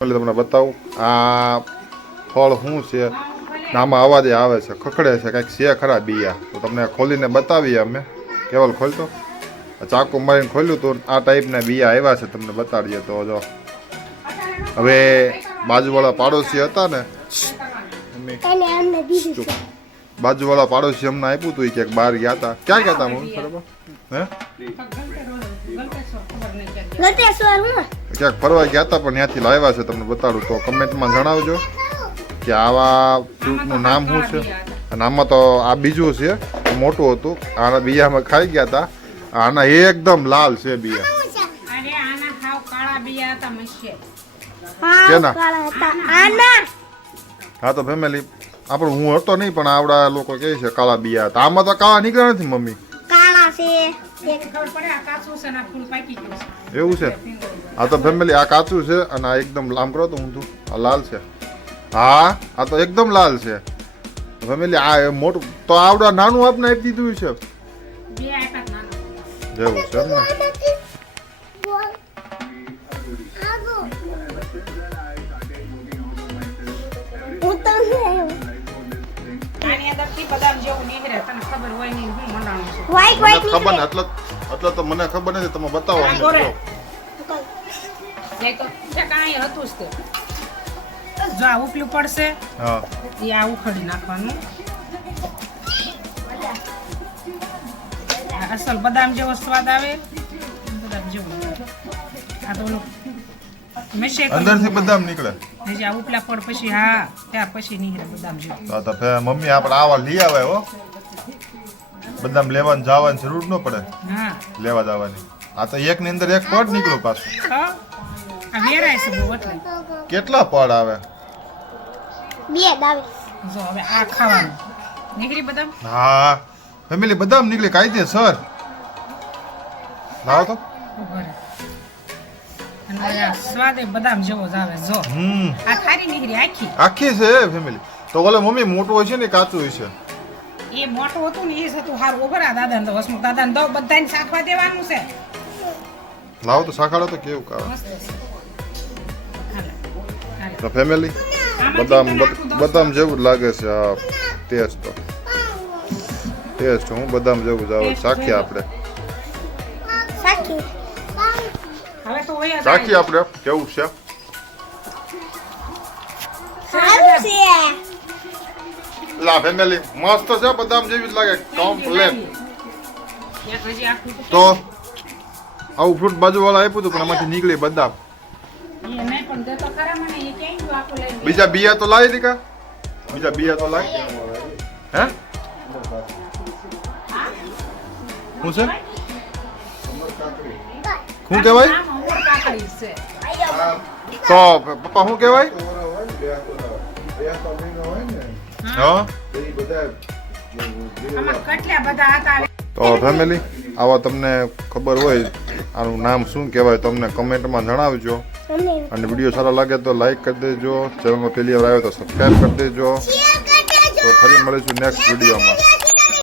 તમને બતાવું આ ફળ શું છે, આમાં અવાજ આવે છે, ખખડે છે, કંઈક છે ખરા બિયા. તો તમને ખોલીને બતાવીએ અમે. કેવલ ખોલતો ચાકુ મારીને ખોલ્યું તો આ ટાઈપના બિયા આવ્યા છે, તમને બતાડીએ. તો જો હવે બાજુવાળા પાડોશી હતા ને, બાજુવાળા પાડોશી અમને આપ્યું હતું, ક્યાંક બહાર ગયા હતા. ક્યાં ગયા હતા મમ્મી? બરાબર હે ક્યાંક ફરવા ગયા હતા, પણ ત્યાંથી લાવ્યા છે. તમને બતાડું તો કમેન્ટમાં જણાવજો કે આવા ફ્રૂટનું નામ શું છે. અને આમાં તો આ બીજું છે, મોટું હતું. આના બિયામાં ખાઈ ગયા હતા. આના એકદમ લાલ છે બિયા. હા તો ફેમિલી આપણે હું હતો નહીં, પણ આવડા લોકો કહે છે કાળા બિયા હતા. આમાં તો કાળા નીકળ્યા નથી મમ્મી. એવું છે? આ તો ફેમિલી આ કાચું છે અને આ એકદમ લાંબ કરો તો ઊંધું. આ લાલ છે. હા આ તો એકદમ લાલ છે ફેમિલી. આ મોટું તો આવડા નાનું આપને આપી દીધું છે જેવું છે ને. ખબર ને એટલે તો મને ખબર નથી. તમે બતાવો અમને. જો આ ઉપલું પડશે, હા એ આ ઉખડી નાખવાનું. અસલ બદામ જેવો સ્વાદ આવે. બદામ જેવો આ તો મેશે અંદરથી બદામ નીકળે. હજી આ ઉપલા પડ પછી હા ત્યાર પછી નીકળે બદામ જેવો. તો મમ્મી આપણે આવા લઈ આવે હો. બદામ લેવાનું જવાની જરૂર ન પડે. હા લેવા જવાની. આ તો એક ની અંદર એક પડ નીકળ્યો પાછું. આ વેરાય છે બહુ એટલે. કેટલા પડ આવે? બે દાવે. જો હવે આ ખાવાનું નીકળી બદામ. હા ફેમિલી બદામ નીકળી કાયદેસર. લાવો તો. અને સ્વાદ એ બદામ જેવો જ આવે. જો આ ખારી નીકળી આખી. આખી છે ફેમિલી. તો ઓલે મમ્મી મોટું હોય છે ને કાચું હોય છે. એ મોટું હતું ને એ જ હતું હારું. ઓભર આ દાદા ને તો વસમુખ દાદા ને દો બધાને શાખવા દેવાનું છે. લાવો તો શાખાડો તો કેવું કાવે. તો ફેમિલી બદામ જેવું જ લાગે છે. આ ટેસ્ટ હું બદામ જેવું જ આવે. શાખી આપણે શાખી આપણે કેવું છે. લા ફેમિલી મસ્ત છે. બદામ જેવી જ લાગે કમ્પ્લેટ. તો આવું ફ્રૂટ બાજુવાળા આપ્યું હતું પણ એમાંથી નીકળી બદામ. બીજા બિયા તો લાવી દીકા. બીજા બિયા તો લાવી. હે શું છે? શું કહેવાય? તો પપ્પા શું કહેવાય? હા તો ફેમિલી આવા તમને ખબર હોય આનું નામ શું કહેવાય તમને કમેન્ટમાં જણાવજો. અને વિડીયો સારો લાગે તો લાઈક કરી દેજો. ચેનલમાં પહેલી વાર આવ્યો તો સબસ્ક્રાઈબ કરી દેજો. તો ફરી મળીશું નેક્સ્ટ વિડીયોમાં.